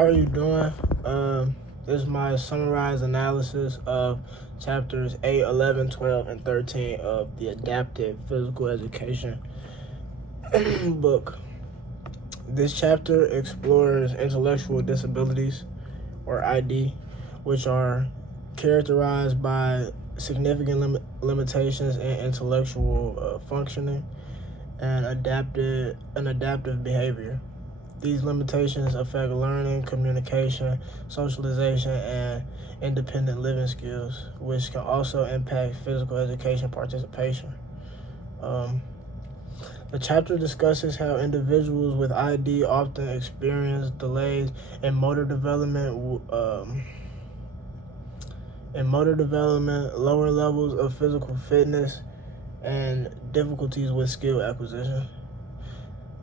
How are you doing? This is my summarized analysis of chapters 8, 11, 12, and 13 of the Adapted Physical Education book. This chapter explores intellectual disabilities, or ID, which are characterized by significant limitations in intellectual functioning and adaptive behavior. These limitations affect learning, communication, socialization, and independent living skills, which can also impact physical education participation. The chapter discusses how individuals with ID often experience delays in motor development, lower levels of physical fitness, and difficulties with skill acquisition.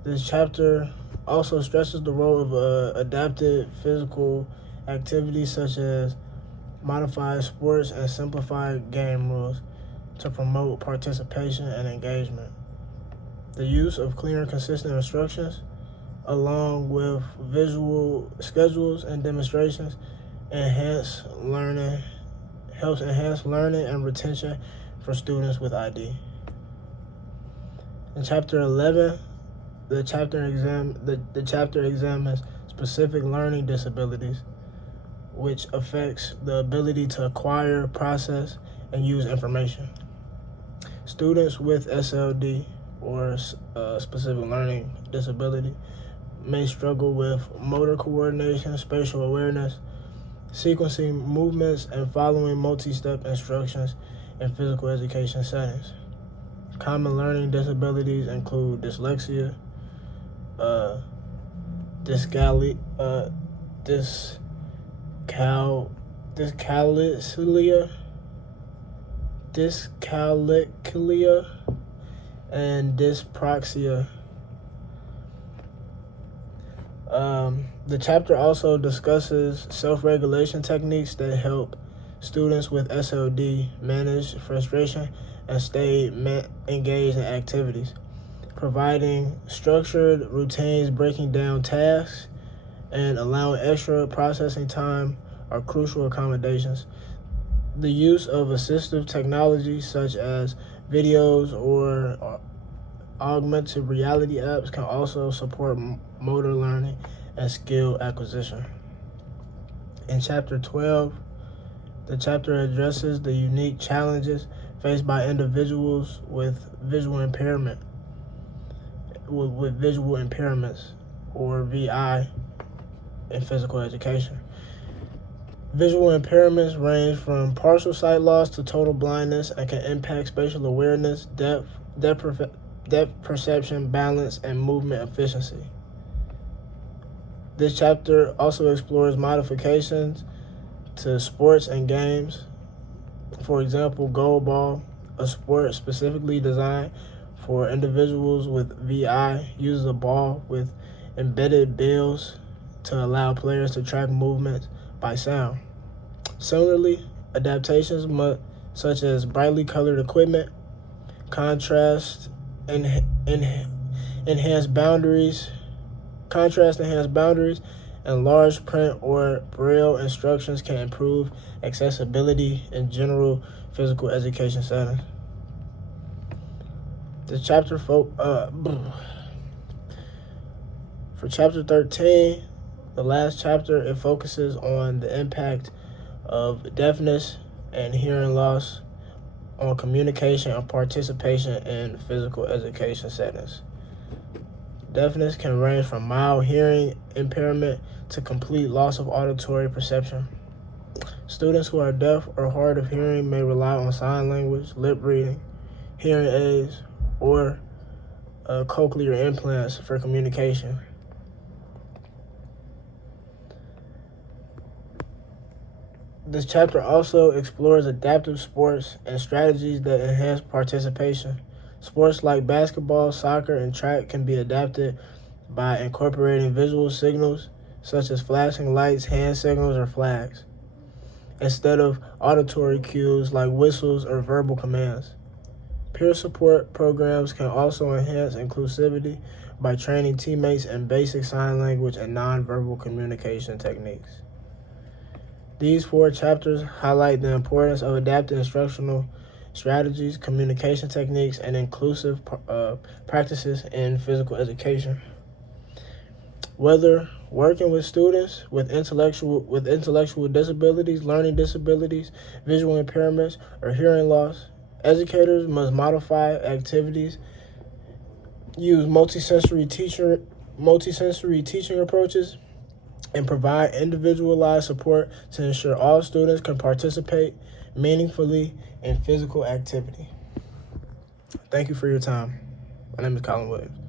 This chapter also stresses the role of adapted physical activities such as modified sports and simplified game rules to promote participation and engagement. The use of clear and consistent instructions, along with visual schedules and demonstrations, helps enhance learning and retention for students with ID. In Chapter 11, the chapter examines specific learning disabilities, which affects the ability to acquire, process, and use information. Students with SLD, or specific learning disability, may struggle with motor coordination, spatial awareness, sequencing movements, and following multi-step instructions in physical education settings. Common learning disabilities include dyslexia, dyscalculia, and dyspraxia. The chapter also discusses self-regulation techniques that help students with SLD manage frustration and stay engaged in activities. Providing structured routines, breaking down tasks, and allowing extra processing time are crucial accommodations. The use of assistive technology such as videos or augmented reality apps can also support motor learning and skill acquisition. In Chapter 12, the chapter addresses the unique challenges faced by individuals with visual impairments, or VI, in physical education. Visual impairments range from partial sight loss to total blindness and can impact spatial awareness, depth perception, balance, and movement efficiency. This chapter also explores modifications to sports and games. For example, goalball, a sport specifically designed for individuals with VI, uses a ball with embedded bills to allow players to track movements by sound. Similarly, adaptations such as brightly colored equipment, contrast enhanced boundaries, and large print or braille instructions can improve accessibility in general physical education settings. The chapter for Chapter 13, the last chapter, it focuses on the impact of deafness and hearing loss on communication and participation in physical education settings. Deafness can range from mild hearing impairment to complete loss of auditory perception. Students who are deaf or hard of hearing may rely on sign language, lip reading, hearing aids, or cochlear implants for communication. This chapter also explores adaptive sports and strategies that enhance participation. Sports like basketball, soccer, and track can be adapted by incorporating visual signals such as flashing lights, hand signals, or flags, instead of auditory cues like whistles or verbal commands. Peer support programs can also enhance inclusivity by training teammates in basic sign language and nonverbal communication techniques. These 4 chapters highlight the importance of adaptive instructional strategies, communication techniques, and inclusive practices in physical education. Whether working with students with intellectual disabilities, learning disabilities, visual impairments, or hearing loss, educators must modify activities, use multisensory teaching approaches, and provide individualized support to ensure all students can participate meaningfully in physical activity. Thank you for your time. My name is Colin Williams.